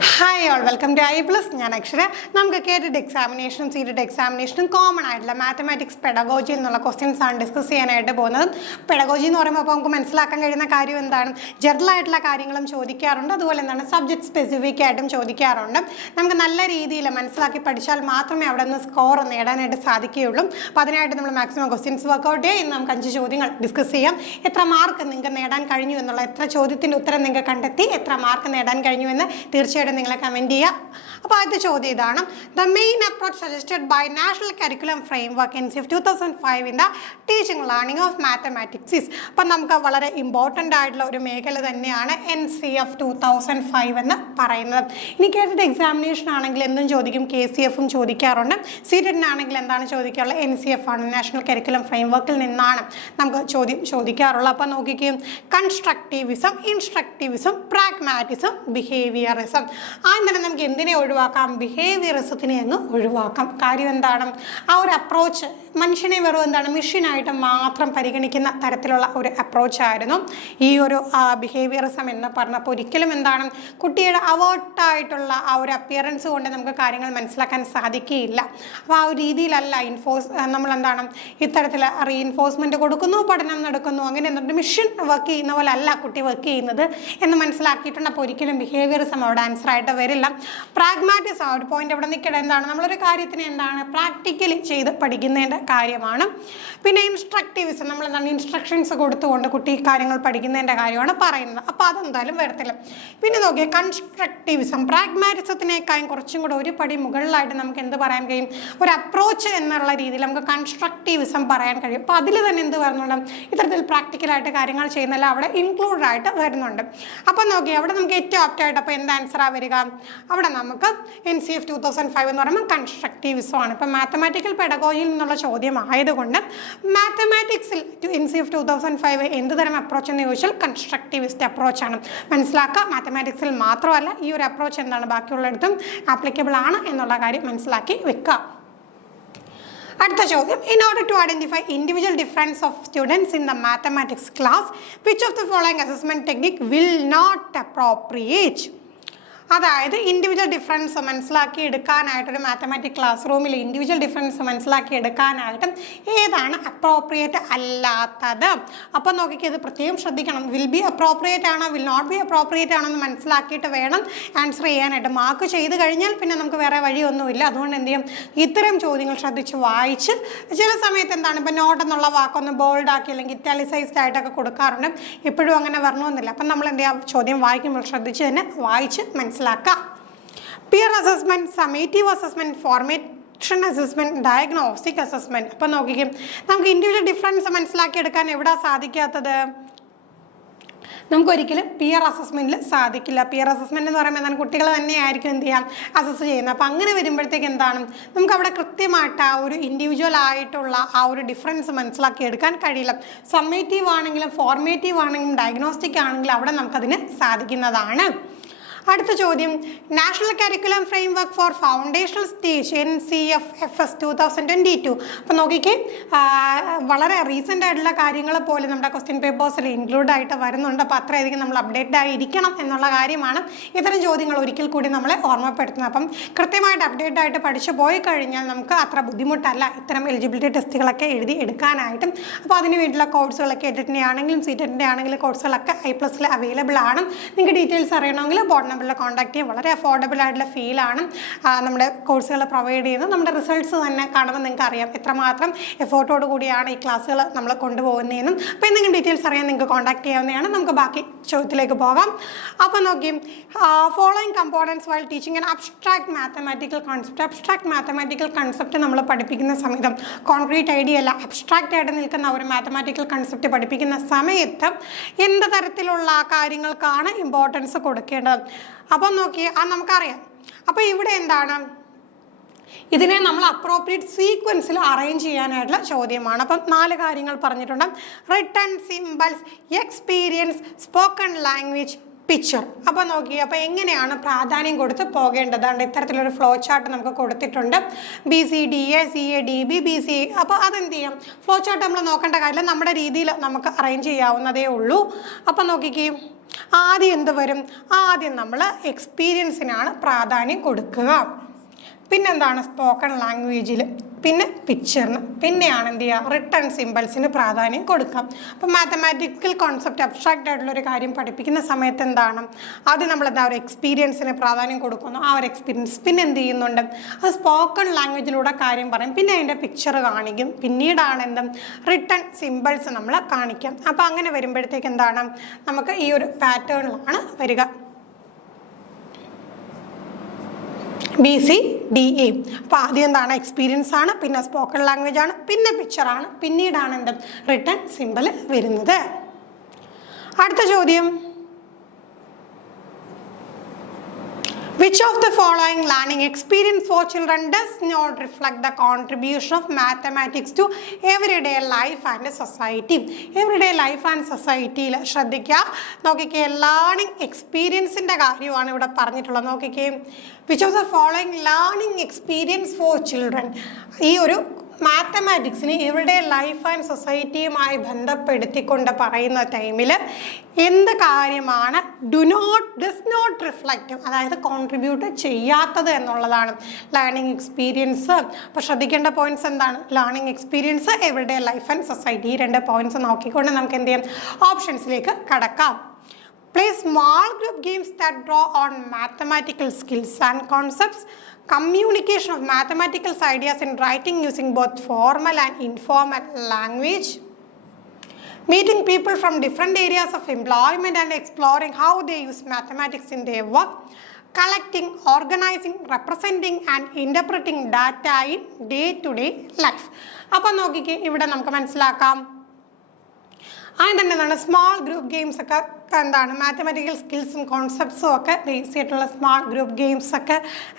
Hi all, welcome to I+. ഞാൻ അക്ഷര. നമുക്ക് കേട്ടിട്ട് എക്സാമിനേഷനും സീറ്റഡ് എക്സാമിനേഷനും കോമൺ ആയിട്ടുള്ള മാത്തമാറ്റിക്സ് പെഡഗോജി എന്നുള്ള ക്വസ്റ്റ്യൻസ് ആണ് ഡിസ്കസ് ചെയ്യാനായിട്ട് പോകുന്നത്. പെഡഗോജി എന്ന് പറയുമ്പോൾ അപ്പോൾ നമുക്ക് മനസ്സിലാക്കാൻ കഴിയുന്ന കാര്യം എന്താണ്, ജനറൽ ആയിട്ടുള്ള കാര്യങ്ങളും ചോദിക്കാറുണ്ട്, അതുപോലെ എന്താണ് സബ്ജക്ട് സ്പെസിഫിക് ആയിട്ടും ചോദിക്കാറുണ്ട്. നമുക്ക് നല്ല രീതിയിൽ മനസ്സിലാക്കി പഠിച്ചാൽ മാത്രമേ അവിടെ നിന്ന് സ്കോർ നേടാനായിട്ട് സാധിക്കുകയുള്ളൂ. അപ്പോൾ അതിനായിട്ട് നമ്മൾ മാക്സിമം ക്വസ്റ്റ്യൻസ് വർക്കൗട്ട് ചെയ്യും. ഇന്ന് നമുക്ക് 5 ചോദ്യങ്ങൾ ഡിസ്കസ് ചെയ്യാം. എത്ര മാർക്ക് നിങ്ങൾക്ക് നേടാൻ കഴിഞ്ഞു എന്നുള്ള, എത്ര ചോദ്യത്തിൻ്റെ ഉത്തരം നിങ്ങൾ കണ്ടെത്തി, എത്ര മാർക്ക് നേടാൻ കഴിഞ്ഞു എന്ന് തീർച്ചയായിട്ടും നിങ്ങളെ കമൻറ്റ് ചെയ്യുക. അപ്പോൾ ആദ്യത്തെ ചോദ്യം ഇതാണ്: the main approach suggested by National Curriculum Framework NCF 2005 in the teaching learning of mathematics is. അപ്പം നമുക്ക് വളരെ ഇമ്പോർട്ടൻ്റ് ആയിട്ടുള്ള ഒരു മേഖല തന്നെയാണ് NCF 2005 എന്ന് പറയുന്നത്. ഇനി കേട്ടിട്ട് എക്സാമിനേഷൻ ആണെങ്കിൽ എന്തും ചോദിക്കും, KCF ചോദിക്കാറുണ്ട്. സീറ്റഡിനാണെങ്കിൽ എന്താണ് ചോദിക്കാറുള്ളത്, NCF ആണ്, നാഷണൽ കരിക്കുലം ഫ്രെയിംവർക്കിൽ നിന്നാണ് നമുക്ക് ചോദ്യം ചോദിക്കാറുള്ളത്. അപ്പം നോക്കിക്കും, കൺസ്ട്രക്റ്റിവിസം, ഇൻസ്ട്രക്റ്റിവിസം, പ്രാഗ്മാറ്റിസം, ബിഹേവിയറിസം. ആദ്യം നമുക്ക് എന്തിനെ ഒഴിവാക്കാം, ബിഹേവിയറിസത്തിനെ അങ്ങ് ഒഴിവാക്കാം. കാര്യം എന്താണ്, ആ ഒരു അപ്രോച്ച് മനുഷ്യനെ വെറും എന്താണ് മെഷീനായിട്ട് മാത്രം പരിഗണിക്കുന്ന തരത്തിലുള്ള ഒരു അപ്രോച്ചായിരുന്നു ഈ ഒരു ബിഹേവിയറിസം എന്ന് പറഞ്ഞപ്പോൾ. ഒരിക്കലും എന്താണ് കുട്ടിയുടെ അവേർട്ടായിട്ടുള്ള ആ ഒരു അപ്പിയറൻസ് കൊണ്ട് നമുക്ക് കാര്യങ്ങൾ മനസ്സിലാക്കാൻ സാധിക്കുകയില്ല. അപ്പോൾ ആ ഒരു രീതിയിലല്ല നമ്മളെന്താണ് ഇത്തരത്തിൽ റീഇൻഫോഴ്സ്മെൻറ്റ് കൊടുക്കുന്നു, പഠനം നടക്കുന്നു, അങ്ങനെ എന്നിട്ട് മെഷീൻ വർക്ക് ചെയ്യുന്ന പോലെ അല്ല കുട്ടി വർക്ക് ചെയ്യുന്നത് എന്ന് മനസ്സിലാക്കിയിട്ടുണ്ട്. അപ്പോൾ ഒരിക്കലും ബിഹേവിയറിസം അവിടെ ആൻസർ ആയിട്ട് വരില്ല. പ്രാഗ്മാറ്റിസം ആ ഒരു പോയിന്റ് അവിടെ നിൽക്കേണ്ടത് എന്താണ്, നമ്മളൊരു കാര്യത്തിന് എന്താണ് പ്രാക്ടിക്കലി ചെയ്ത് പഠിക്കുന്നതിൻ്റെ കാര്യമാണ്. പിന്നെ ഇൻസ്ട്രക്റ്റിവിസം, നമ്മൾ എന്താണ് ഇൻസ്ട്രക്ഷൻസ് കൊടുത്തുകൊണ്ട് കുട്ടി കാര്യങ്ങൾ പഠിക്കുന്നതിൻ്റെ കാര്യമാണ് പറയുന്നത്. അപ്പോൾ അതെന്തായാലും വരത്തില്ല. പിന്നെ നോക്കിയാൽ കൺസ്ട്രക്റ്റിവിസം പ്രാഗ്മാറ്റിസത്തിനേക്കാളും കുറച്ചും കൂടെ ഒരു പടി മുകളിലായിട്ട് നമുക്ക് എന്ത് പറയാൻ കഴിയും, ഒരു അപ്രോച്ച് എന്നുള്ള രീതിയിൽ നമുക്ക് കൺസ്ട്രക്റ്റിവിസം പറയാൻ കഴിയും. അപ്പോൾ അതിൽ തന്നെ എന്ത് വരുന്നുണ്ട്, ഇത്തരത്തിൽ പ്രാക്ടിക്കലായിട്ട് കാര്യങ്ങൾ ചെയ്യുന്നതെല്ലാം അവിടെ ഇൻക്ലൂഡ് ആയിട്ട് വരുന്നുണ്ട്. അപ്പം നോക്കി അവിടെ നമുക്ക് ഏറ്റവും ആപ്റ്റായിട്ട് അപ്പോൾ എന്ത് ആൻസറാണ് വരിക, അവിടെ നമുക്ക് NCF 2005 എന്ന് പറയുമ്പോൾ കൺസ്ട്രക്റ്റിവിസം ആണ്. ഇപ്പം മാത്തമാറ്റിക്കൽ പെഡഗോജിയിൽ നിന്നുള്ള ചോദ്യം ആയതുകൊണ്ട് മാത്തമാറ്റിക്സിൽ NCF 2005 എന്ത് തരം അപ്രോച്ച് എന്ന് ചോദിച്ചാൽ കൺസ്ട്രക്റ്റിവിസ്റ്റ് അപ്രോച്ചാണ്. മനസ്സിലാക്കുക, മാത്തമാറ്റിക്സിൽ മാത്രമല്ല ഈ ഒരു അപ്രോച്ച് എന്താണ് ബാക്കിയുള്ളിടത്തും ആപ്ലിക്കബിൾ ആണ് എന്നുള്ള കാര്യം മനസ്സിലാക്കി വെക്കുക. അടുത്ത ചോദ്യം: in order to identify individual difference of students in the mathematics class, which of the following assessment technique will not appropriate? അതായത് ഇൻഡിവിജ്വൽ ഡിഫറൻസ് മനസ്സിലാക്കി എടുക്കാനായിട്ടൊരു മാത്തമാറ്റിക് ക്ലാസ് റൂമിൽ ഇൻഡിവിജ്വൽ ഡിഫറൻസ് മനസ്സിലാക്കി എടുക്കാനായിട്ട് ഏതാണ് അപ്രോപ്രിയേറ്റ് അല്ലാത്തത്? അപ്പോൾ നോക്കിക്കോ, ഇത് പ്രത്യേകം ശ്രദ്ധിക്കണം. വിൽ ബി അപ്രോപ്രിയേറ്റ് ആണോ, വിൽ നോട്ട് ബി അപ്രോപ്രിയേറ്റ് ആണോ എന്ന് മനസ്സിലാക്കിയിട്ട് വേണം ആൻസർ ചെയ്യാനായിട്ട്. മാർക്ക് ചെയ്ത് കഴിഞ്ഞാൽ പിന്നെ നമുക്ക് വേറെ വഴിയൊന്നുമില്ല. അതുകൊണ്ട് എന്ത് ചെയ്യും, ഇത്തരം ചോദ്യങ്ങൾ ശ്രദ്ധിച്ച് വായിച്ച് ചില സമയത്ത് എന്താണ് ഇപ്പോൾ നോട്ട് എന്നുള്ള വാക്കൊന്ന് ബോൾഡ് ആക്കി അല്ലെങ്കിൽ ഇറ്റാലിസൈസ്ഡ് ആയിട്ടൊക്കെ കൊടുക്കാറുണ്ട്. ഇപ്പോഴും അങ്ങനെ വരണമെന്നില്ല. അപ്പം നമ്മൾ എന്ത് ചെയ്യുക, ചോദ്യം വായിക്കുമ്പോൾ ശ്രദ്ധിച്ച് തന്നെ വായിച്ച് മനസ്സിലാക്കുക. Peer assessment, summative assessment, formation assessment, diagnostic assessment. അപ്പം നോക്കിക്കും, നമുക്ക് ഇൻഡിവിജ്വൽ ഡിഫറൻസ് മനസ്സിലാക്കിയെടുക്കാൻ എവിടെ സാധിക്കാത്തത്, നമുക്കൊരിക്കലും പിയർ അസസ്മെൻറ്റിൽ സാധിക്കില്ല. പിയർ അസസ്മെൻറ്റ് എന്ന് പറയുമ്പോൾ എന്താണ്, കുട്ടികൾ തന്നെയായിരിക്കും എന്ത് ചെയ്യാം അസസ് ചെയ്യുന്നത്. അപ്പോൾ അങ്ങനെ വരുമ്പോഴത്തേക്ക് എന്താണ് നമുക്ക് അവിടെ കൃത്യമായിട്ട് ആ ഒരു ഇൻഡിവിജ്വൽ ആയിട്ടുള്ള ആ ഒരു ഡിഫറൻസ് മനസ്സിലാക്കി എടുക്കാൻ കഴിയില്ല. സമ്മേറ്റീവ് ആണെങ്കിലും ഫോർമേറ്റീവ് ആണെങ്കിലും ഡയഗ്നോസ്റ്റിക് ആണെങ്കിലും അവിടെ നമുക്കതിന് സാധിക്കുന്നതാണ്. അടുത്ത ചോദ്യം: national Curriculum framework four foundational stage NCF FS 2022. അപ്പം നോക്കിക്കേ, വളരെ റീസെൻ്റ് ആയിട്ടുള്ള കാര്യങ്ങൾ പോലെ നമ്മുടെ ക്വസ്റ്റ്യൻ പേപ്പേഴ്സിൽ ഇൻക്ലൂഡ് ആയിട്ട് വരുന്നുണ്ട്. അപ്പോൾ അത്രയധികം നമ്മൾ അപ്ഡേറ്റ് ആയിരിക്കണം എന്നുള്ള കാര്യമാണ് ഇത്തരം ചോദ്യങ്ങൾ ഒരിക്കൽ കൂടി നമ്മളെ ഓർമ്മപ്പെടുത്തുന്നത്. അപ്പം കൃത്യമായിട്ട് അപ്ഡേറ്റ് ആയിട്ട് പഠിച്ചു പോയി കഴിഞ്ഞാൽ നമുക്ക് അത്ര ബുദ്ധിമുട്ടല്ല ഇത്തരം എലിജിബിലിറ്റി ടെസ്റ്റുകളൊക്കെ എഴുതി എടുക്കാനായിട്ടും. അപ്പോൾ അതിന് വേണ്ടിയുള്ള കോഴ്സുകളൊക്കെ എഡിറ്റിൻ്റെ ആണെങ്കിലും സീറ്റഡിൻ്റെ ആണെങ്കിലും കോഴ്സുകളൊക്കെ I+ൽ അവൈലബിൾ ആണ്. നിങ്ങൾക്ക് ഡീറ്റെയിൽസ് അറിയണമെങ്കിൽ ബോർഡ് നമ്പറിൽ കോൺടാക്ട് ചെയ്യാം. വളരെ അഫോർഡബിൾ ആയിട്ടുള്ള ഫീലാണ് നമ്മുടെ കോഴ്സുകൾ പ്രൊവൈഡ് ചെയ്യുന്നത്. നമ്മുടെ റിസൾട്ട്സ് തന്നെ കാണുമ്പോൾ നിങ്ങൾക്ക് അറിയാം എത്രമാത്രം എഫോർട്ടോട് കൂടിയാണ് ഈ ക്ലാസ്സുകൾ നമ്മൾ കൊണ്ടുപോകുന്നതെന്നും. അപ്പോൾ എന്തെങ്കിലും ഡീറ്റെയിൽസ് അറിയാൻ നിങ്ങൾക്ക് കോൺടാക്ട് ചെയ്യാവുന്നതാണ്. നമുക്ക് ബാക്കി ചോദ്യത്തിലേക്ക് പോകാം. അപ്പോൾ നോക്കി, following components while teaching an abstract mathematical concept. Abstract mathematical concept നമ്മൾ പഠിപ്പിക്കുന്ന സമയത്ത് കോൺക്രീറ്റ് ഐഡിയ അല്ല, അബ്സ്ട്രാക്റ്റ് ആയിട്ട് നിൽക്കുന്ന ഒരു മാത്തമാറ്റിക്കൽ കൺസെപ്റ്റ് പഠിപ്പിക്കുന്ന സമയത്ത് എന്ത് തരത്തിലുള്ള കാര്യങ്ങൾക്കാണ് ഇമ്പോർട്ടൻസ് കൊടുക്കേണ്ടത്? അപ്പം നോക്കിയേ, നമുക്കറിയാം. അപ്പോൾ ഇവിടെ എന്താണ്, ഇതിനെ നമ്മൾ അപ്രോപ്രിയേറ്റ് സീക്വൻസിൽ അറേഞ്ച് ചെയ്യാനായിട്ടുള്ള ചോദ്യമാണ്. അപ്പം 4 കാര്യങ്ങൾ പറഞ്ഞിട്ടുണ്ട്: written, symbols, experience, spoken language, picture. അപ്പോൾ നോക്കി, അപ്പോൾ എങ്ങനെയാണ് പ്രാധാന്യം കൊടുത്ത് പോകേണ്ടതാണ്? ഇത്തരത്തിലൊരു ഫ്ലോ ചാർട്ട് നമുക്ക് കൊടുത്തിട്ടുണ്ട്. BCDA, CA, DB, BCA. അപ്പോൾ അതെന്ത് ചെയ്യാം? ഫ്ലോ ചാർട്ട് നമ്മൾ നോക്കേണ്ട കാര്യമില്ല, നമ്മുടെ രീതിയിൽ നമുക്ക് അറേഞ്ച് ചെയ്യാവുന്നതേ ഉള്ളൂ. അപ്പോൾ നോക്കിക്കേ, ആദ്യം എന്ത് വരും? ആദ്യം നമ്മൾ എക്സ്പീരിയൻസിനാണ് പ്രാധാന്യം കൊടുക്കുക. പിന്നെന്താണ്? സ്പോക്കൺ ലാംഗ്വേജിൽ, പിന്നെ പിക്ചറിന്, പിന്നെയാണ് എന്ത് ചെയ്യുക? റിട്ടൺ സിമ്പിൾസിന് പ്രാധാന്യം കൊടുക്കാം. അപ്പം മാത്തമാറ്റിക്കൽ കോൺസെപ്റ്റ് അബ്സ്ട്രാക്റ്റ് ആയിട്ടുള്ളൊരു കാര്യം പഠിപ്പിക്കുന്ന സമയത്ത് എന്താണ്? ആദ്യം നമ്മൾ എന്താ ഒരു എക്സ്പീരിയൻസിന് പ്രാധാന്യം കൊടുക്കുന്നു, ആ ഒരു എക്സ്പീരിയൻസ്. പിന്നെ എന്ത് ചെയ്യുന്നുണ്ട്? അത് സ്പോക്കൺ ലാംഗ്വേജിലൂടെ കാര്യം പറയും, പിന്നെ അതിൻ്റെ പിക്ചർ കാണിക്കും, പിന്നീടാണ് എന്തും റിട്ടൺ സിമ്പിൾസ് നമ്മൾ കാണിക്കാം. അപ്പോൾ അങ്ങനെ വരുമ്പോഴത്തേക്ക് എന്താണ്? നമുക്ക് ഈ ഒരു പാറ്റേണിലാണ് വരിക. BCDA. അപ്പോൾ ആദ്യം എന്താണ്? എക്സ്പീരിയൻസ് ആണ്, പിന്നെ സ്പോക്കൺ ലാംഗ്വേജ് ആണ്, പിന്നെ പിക്ചറാണ്, പിന്നീടാണ് എന്ത്? റിട്ടൺ സിമ്പിൾ വരുന്നത്. അടുത്ത ചോദ്യം, which of the following learning experience for children does not reflect the contribution of mathematics to everyday life and society? Everyday life and society ശ്രദ്ധിക്കുക. നോക്കിക്കേ, ലേണിംഗ് എക്സ്പീരിയൻസിൻ്റെ കാര്യമാണ് ഇവിടെ പറഞ്ഞിട്ടുള്ളത്. നോക്കിക്കേ, which of the following learning experience for children, ഈ ഒരു മാത്തമാറ്റിക്സിന് everyday life and സൊസൈറ്റിയുമായി ബന്ധപ്പെടുത്തിക്കൊണ്ട് പറയുന്ന ടൈമിൽ എന്ത് കാര്യമാണ് ഡസ് നോട്ട് റിഫ്ലക്റ്റ്, അതായത് കോൺട്രിബ്യൂട്ട് ചെയ്യാത്തത് എന്നുള്ളതാണ് ലേണിംഗ് എക്സ്പീരിയൻസ്. അപ്പോൾ ശ്രദ്ധിക്കേണ്ട പോയിന്റ്സ് എന്താണ്? Learning experience, everyday life and society, ഈ രണ്ട് പോയിന്റ്സ് നോക്കിക്കൊണ്ട് നമുക്ക് എന്ത് ചെയ്യാം? ഓപ്ഷൻസിലേക്ക് കടക്കാം. Play small group games that draw on mathematical skills and concepts. Communication of mathematical ideas in writing using both formal and informal language. Meeting people from different areas of employment and exploring how they use mathematics in their work. Collecting, organizing, representing and interpreting data in day-to-day life. അപ്പോൾ നോക്കിക്കേ, ഇവിടെ നമുക്ക് മനസ്സിലാക്കാം. അതിന് തന്നെ എന്താണ്? Small group games ഒക്കെ എന്താണ്? മാത്തമാറ്റിക്കൽ സ്കിൽസും കോൺസെപ്റ്റ്സും ഒക്കെ ബേസ് ചെയ്തിട്ടുള്ള സ്മാൾ ഗ്രൂപ്പ് ഗെയിംസ് ഒക്കെ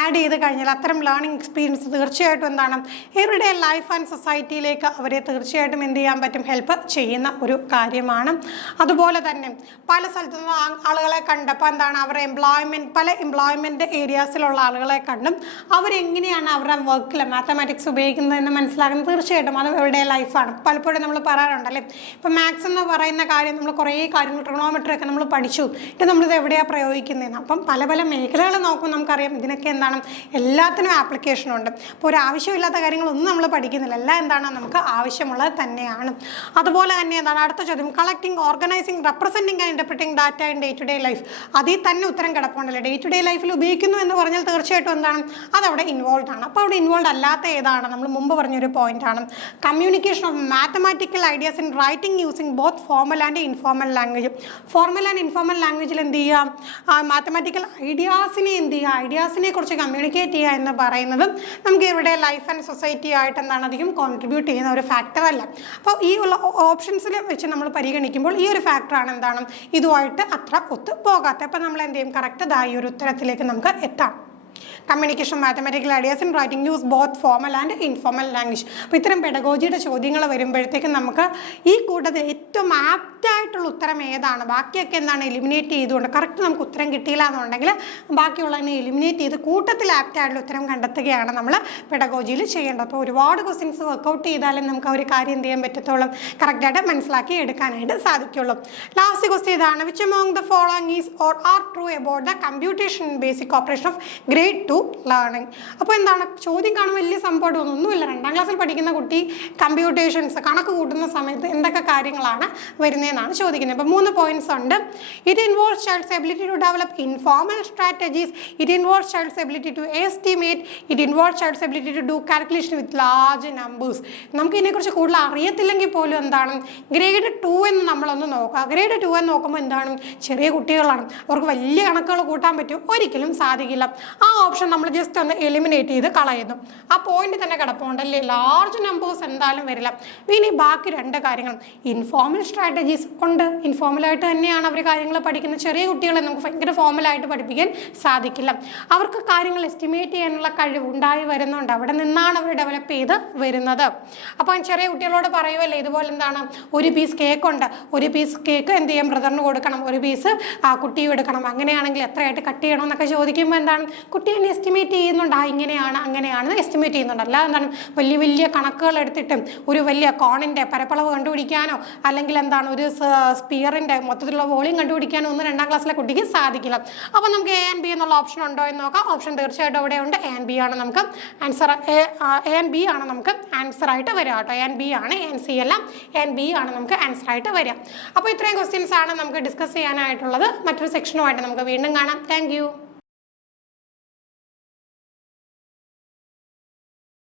ആഡ് ചെയ്ത് കഴിഞ്ഞാൽ അത്തരം ലേണിംഗ് എക്സ്പീരിയൻസ് തീർച്ചയായിട്ടും എന്താണ്? എവരിഡേ ലൈഫ് ആൻഡ് സൊസൈറ്റിയിലേക്ക് അവരെ തീർച്ചയായിട്ടും എന്ത് ചെയ്യാൻ പറ്റും? ഹെൽപ്പ് ചെയ്യുന്ന ഒരു കാര്യമാണ്. അതുപോലെ തന്നെ പല സ്ഥലത്തു നിന്നും ആളുകളെ കണ്ടപ്പോൾ എന്താണ്? അവരുടെ പല എംപ്ലോയ്മെൻറ്റ് ഏരിയാസിലുള്ള ആളുകളെ കണ്ടും അവരെങ്ങനെയാണ് അവരുടെ വർക്കിൽ മാത്തമാറ്റിക്സ് ഉപയോഗിക്കുന്നതെന്ന് മനസ്സിലാക്കുന്നത് തീർച്ചയായിട്ടും അത് എവരിഡേ ലൈഫാണ്. പലപ്പോഴും നമ്മൾ പറയാറുണ്ടല്ലേ, ഇപ്പം മാത്സ് എന്ന് പറയുന്ന കാര്യം നമ്മൾ കുറേ കാര്യങ്ങൾ ട്രിഗണോമെട്രി ഒക്കെ നമ്മൾ പഠിച്ചു, ഇത് നമ്മളിത് എവിടെയാണ് പ്രയോഗിക്കുന്നതെന്ന്. അപ്പം പല പല മേഖലകൾ നോക്കുമ്പോൾ നമുക്കറിയാം ഇതിനൊക്കെ എന്താണ്? എല്ലാത്തിനും ആപ്ലിക്കേഷൻ ഉണ്ട്. അപ്പോൾ ഒരു ആവശ്യമില്ലാത്ത കാര്യങ്ങളൊന്നും നമ്മൾ പഠിക്കുന്നില്ല, എല്ലാം എന്താണ്? നമുക്ക് ആവശ്യമുള്ളത് തന്നെയാണ്. അതുപോലെ തന്നെ എന്താണ്? അടുത്ത ചോദ്യം, collecting, organising, representing and interpreting data in day to day life. അതിൽ തന്നെ ഉത്തരം കിടപ്പുണ്ടല്ലോ. ഡേ ടു ഡേ ലൈഫിൽ ഉപയോഗിക്കുന്നു എന്ന് പറഞ്ഞാൽ തീർച്ചയായിട്ടും എന്താണ്? അതവിടെ ഇൻവോൾവ് ആണ്. അപ്പോൾ അവിടെ ഇൻവോൾവ് അല്ലാത്ത ഏതാണ്? നമ്മൾ മുമ്പ് പറഞ്ഞൊരു പോയിന്റാണ് communication of mathematical ideas in writing using both formal and informal language. Formal and informal ലാംഗ്വേജിൽ എന്ത് ചെയ്യാം? മാത്തമാറ്റിക്കൽ ഐഡിയാസിനെ എന്ത് ചെയ്യുക? ഐഡിയാസിനെ കുറിച്ച് കമ്മ്യൂണിക്കേറ്റ് ചെയ്യുക എന്ന് പറയുന്നതും നമുക്ക് ഇവിടെ ലൈഫ് ആൻഡ് സൊസൈറ്റി ആയിട്ട് എന്താണ്? അധികം കോൺട്രിബ്യൂട്ട് ചെയ്യുന്ന ഒരു ഫാക്ടർ അല്ല. അപ്പോൾ ഈ ഉള്ള ഓപ്ഷൻസിൽ വെച്ച് നമ്മൾ പരിഗണിക്കുമ്പോൾ ഈ ഒരു ഫാക്ടറാണ് എന്താണ്? ഇതുമായിട്ട് അത്ര ഒത്തു പോകാത്ത. അപ്പോൾ നമ്മൾ എന്ത് ചെയ്യും? കറക്റ്റ് ഈ ഒരു ഉത്തരത്തിലേക്ക് നമുക്ക് എത്താം. Communication mathematical ideas in writing use both formal and informal language. അപ്പോൾ ഇത്തരം പെഡഗോജിയുടെ ചോദ്യങ്ങൾ വരുമ്പോഴത്തേക്കും നമുക്ക് ഈ കൂട്ടത്തിൽ ഏറ്റവും ആപ്റ്റായിട്ടുള്ള ഉത്തരം ഏതാണ്? ബാക്കിയൊക്കെ എന്താണ്? എലിമിനേറ്റ് ചെയ്തുകൊണ്ട് കറക്റ്റ് നമുക്ക് ഉത്തരം കിട്ടിയില്ല എന്നുണ്ടെങ്കിൽ ബാക്കിയുള്ളതിനെ എലിമിനേറ്റ് ചെയ്ത് കൂട്ടത്തിൽ ആപ്റ്റായിട്ടുള്ള ഉത്തരം കണ്ടെത്തുകയാണ് നമ്മൾ പെഡഗോജിയിൽ ചെയ്യേണ്ടത്. അപ്പോൾ ഒരുപാട് ക്വസ്റ്റ്യൻസ് വർക്കൗട്ട് ചെയ്താലും നമുക്ക് ആ ഒരു കാര്യം എന്ത് ചെയ്യാൻ പറ്റത്തുള്ളൂ? കറക്റ്റായിട്ട് മനസ്സിലാക്കി എടുക്കാനായിട്ട് സാധിക്കുള്ളൂ. ലാസ്റ്റ് ക്വസ്റ്റ്യൻ ഇതാണ്, which among the following is or are true about the computation basic operation of grade 2 learning. അപ്പോൾ എന്താണ്? ചോദ്യം കാണുമ്പോൾ വലിയ സംഭവം ഒന്നുമില്ല. 2ാം ക്ലാസ്സിൽ പഠിക്കുന്ന കുട്ടി കമ്പ്യൂട്ടേഷൻസ് കണക്ക് കൂട്ടുന്ന സമയത്ത് എന്തൊക്കെ കാര്യങ്ങളാണ് വരുന്നതെന്നാണ് ചോദിക്കുന്നത്. അപ്പോൾ 3 പോയിന്റ്സ് ഉണ്ട്. It involves child's ability to develop informal strategies, it involves child's ability to estimate, it involves child's ability to do calculation with large numbers. നമുക്ക് ഇതിനെക്കുറിച്ച് കൂടുതൽ അറിയത്തില്ലെങ്കിൽ പോലും എന്താണ്? ഗ്രേഡ് 2 എന്ന് നമ്മളൊന്ന് നോക്കുക. ഗ്രേഡ് 2 എന്ന് നോക്കുമ്പോൾ എന്താണ്? ചെറിയ കുട്ടികളാണ്, അവർക്ക് വലിയ കണക്കുകൾ കൂട്ടാൻ പറ്റും? ഒരിക്കലും സാധിക്കില്ല. ആ ഓപ്ഷൻ നമ്മൾ ജസ്റ്റ് ഒന്ന് എലിമിനേറ്റ് ചെയ്ത് കളയുന്നു. ആ പോയിന്റ് തന്നെ കിടപ്പുണ്ടല്ലേ, ലാർജ് നമ്പേഴ്സ് എന്തായാലും വരില്ല. ഇനി ബാക്കി 2 കാര്യങ്ങൾ, ഇൻഫോർമൽ സ്ട്രാറ്റജീസ് ഉണ്ട്, ഇൻഫോർമലായിട്ട് തന്നെയാണ് അവർ കാര്യങ്ങൾ പഠിക്കുന്നത്. ചെറിയ കുട്ടികളെ നമുക്ക് ഭയങ്കര ഫോർമലായിട്ട് പഠിപ്പിക്കാൻ സാധിക്കില്ല. അവർക്ക് കാര്യങ്ങൾ എസ്റ്റിമേറ്റ് ചെയ്യാനുള്ള കഴിവ് ഉണ്ടായി വരുന്നുണ്ട്, അവിടെ നിന്നാണ് അവർ ഡെവലപ്പ് ചെയ്ത് വരുന്നത്. അപ്പോൾ ചെറിയ കുട്ടികളോട് പറയുമല്ലേ ഇതുപോലെ എന്താണ്, ഒരു പീസ് കേക്ക് ഉണ്ട്, ഒരു പീസ് കേക്ക് എന്ത് ചെയ്യാം ബ്രദറിന് കൊടുക്കണം, ഒരു പീസ് കുട്ടിയും എടുക്കണം, അങ്ങനെയാണെങ്കിൽ എത്രയായിട്ട് കട്ട് ചെയ്യണം എന്നൊക്കെ ചോദിക്കുമ്പോൾ എന്താണ് കുട്ടി തന്നെ എസ്റ്റിമേറ്റ് ചെയ്യുന്നുണ്ട്, ഇങ്ങനെയാണ് അങ്ങനെയാണെന്ന് എസ്റ്റിമേറ്റ് ചെയ്യുന്നുണ്ട്. അല്ലാതെ എന്താണ് വലിയ വലിയ കണക്കുകൾ എടുത്തിട്ടും ഒരു വലിയ കോണിൻ്റെ പരപ്പളവ് കണ്ടുപിടിക്കാനോ അല്ലെങ്കിൽ എന്താണ് ഒരു സ്പിയറിൻ്റെ മൊത്തത്തിലുള്ള വോളിയം കണ്ടുപിടിക്കാനോ ഒന്നും 2ാം ക്ലാസ്സിലെ കുട്ടിക്ക് സാധിക്കില്ല. അപ്പോൾ നമുക്ക് എ ആൻഡ് ബി എന്നുള്ള ഓപ്ഷൻ ഉണ്ടോ എന്ന് നോക്കാം. ഓപ്ഷൻ തീർച്ചയായിട്ടും അവിടെ ഉണ്ട്. എ ആൻഡ് ബി ആണ് നമുക്ക് ആൻസർ, എ ആൻഡ് ബി ആണ് നമുക്ക് ആൻസർ ആയിട്ട് വരിക കേട്ടോ. എ ആൻഡ് ബി ആണ്, എ ആൻഡ് സി അല്ല, എ ആൻഡ് ബി ആണ് നമുക്ക് ആൻസർ ആയിട്ട് വരിക. അപ്പോൾ ഇത്രയും ക്വസ്റ്റ്യൻസ് ആണ് നമുക്ക് ഡിസ്കസ് ചെയ്യാനായിട്ടുള്ളത്. മറ്റൊരു സെക്ഷനുമായിട്ട് നമുക്ക് വീണ്ടും കാണാം. Thank you.